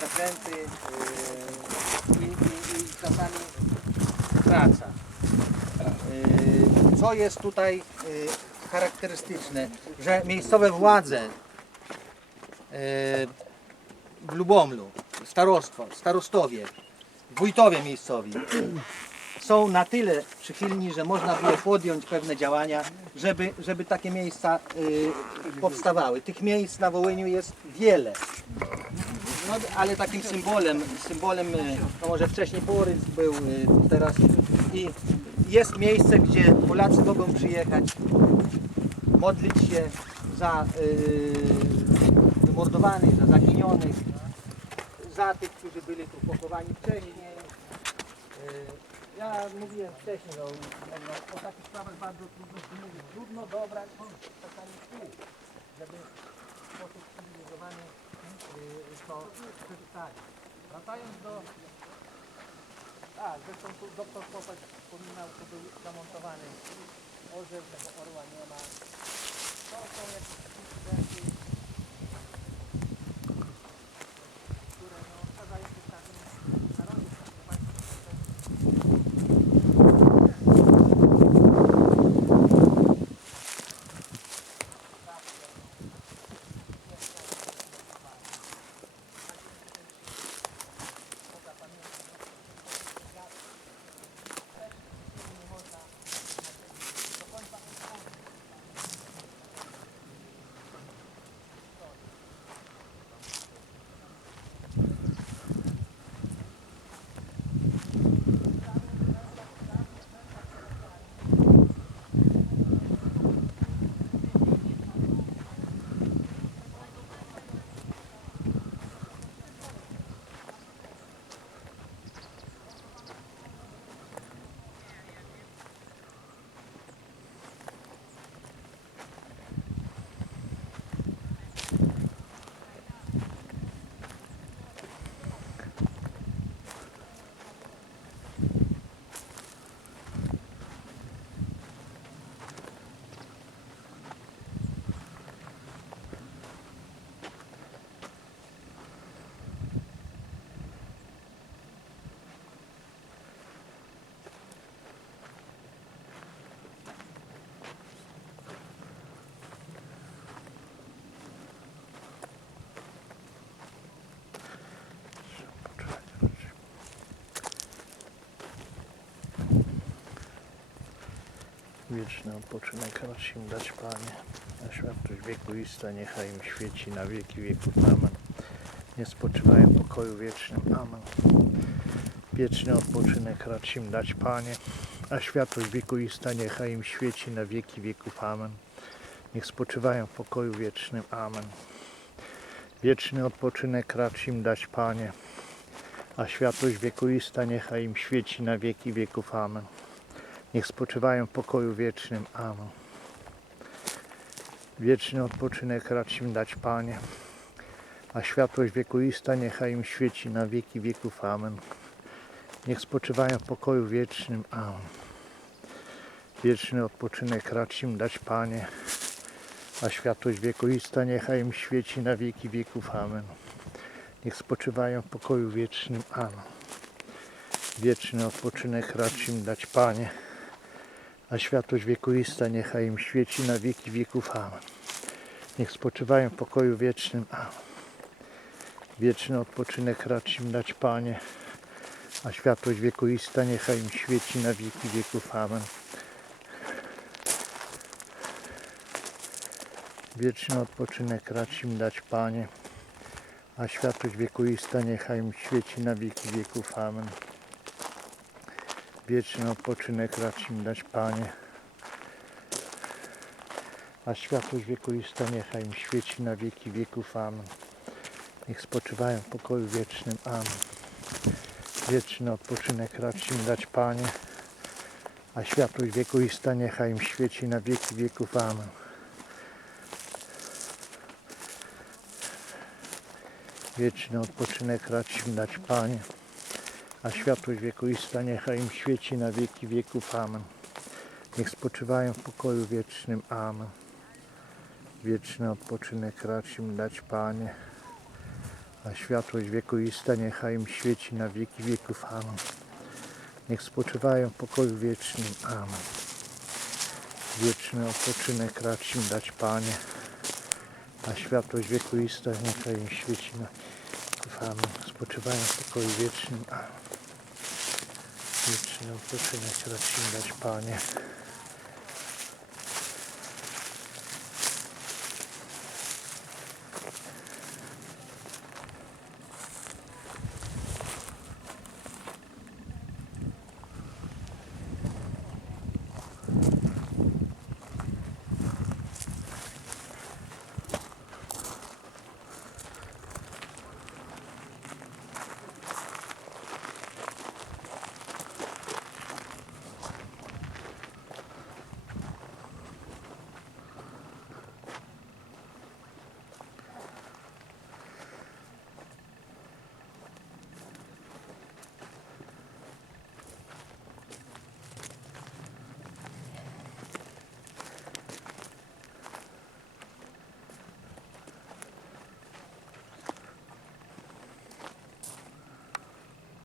zakręty yy, i, i, i czasami praca. Yy, Co jest tutaj yy, charakterystyczne, że miejscowe władze w Lubomlu, starostwo, starostowie, wójtowie miejscowi są na tyle przychylni, że można było podjąć pewne działania, żeby, żeby takie miejsca y, powstawały. Tych miejsc na Wołyniu jest wiele. No, ale takim symbolem, symbolem, no może wcześniej Borys był, y, teraz i jest miejsce, gdzie Polacy mogą przyjechać, modlić się za y, wymordowanych, za zaginionych, za tych, którzy byli tu pochowani wcześniej. Y, Ja mówiłem wcześniej o, o, o takich sprawach bardzo trudno mówić. Trudno dobrać czasami słów, żeby w sposób cywilizowany to przeczytali. Wracając do... A, zresztą tu doktor Kopacz wspominał, że był zamontowany orzeł, tego orła nie ma. To są jakieś Wieczny odpoczynek racz im dać Panie, a światłość wiekuista niechaj im świeci na wieki wieków. Amen. Nie spoczywają w pokoju wiecznym. Amen. Wieczny odpoczynek racz im dać Panie, a światłość wiekuista niechaj im świeci na wieki wieków. Amen. Niech spoczywają w pokoju wiecznym. Amen. Wieczny odpoczynek racz im dać Panie, a światłość wiekuista niechaj im świeci na wieki wieków. Amen. Niech spoczywają w pokoju wiecznym. Amen. Wieczny odpoczynek racz im dać, Panie, a światłość wiekuista niechaj im świeci na wieki wieków. Amen. Niech spoczywają w pokoju wiecznym. Amen. Wieczny odpoczynek racz im dać, Panie, a światłość wiekuista niechaj im świeci na wieki wieków. Amen. Niech spoczywają w pokoju wiecznym. Amen. Wieczny odpoczynek racz im dać, Panie, a światłość wiekuista niechaj im świeci na wieki wieków. Amen. Niech spoczywają w pokoju wiecznym. Amen. Wieczny odpoczynek racz im dać, Panie, a światłość wiekuista niechaj im świeci na wieki wieków. Amen. Wieczny odpoczynek racz im dać, Panie, a światłość wiekuista niechaj im świeci na wieki wieków. Amen. Wieczny odpoczynek racz im dać, Panie. A światłość wiekuista niechaj im świeci na wieki wieków. Amen. Niech spoczywają w pokoju wiecznym. Amen. Wieczny odpoczynek racz im dać, Panie. A światłość wiekuista niechaj im świeci na wieki wieków. Amen. Wieczny odpoczynek racz im dać, Panie a światłość wiekuista niechaj im świeci na wieki wieków. Amen. Niech spoczywają w pokoju wiecznym. Amen. Wieczny odpoczynek racz im dać, Panie, a światłość wiekuista niechaj im świeci na wieki wieków. Amen. Niech spoczywają w pokoju wiecznym. Amen. Wieczny odpoczynek racz im dać, Panie, a światłość wiekuista niechaj im świeci na wieków. Amen. Spoczywają w pokoju wiecznym. Amen. Wieczny odpoczynek racz im dać, Panie,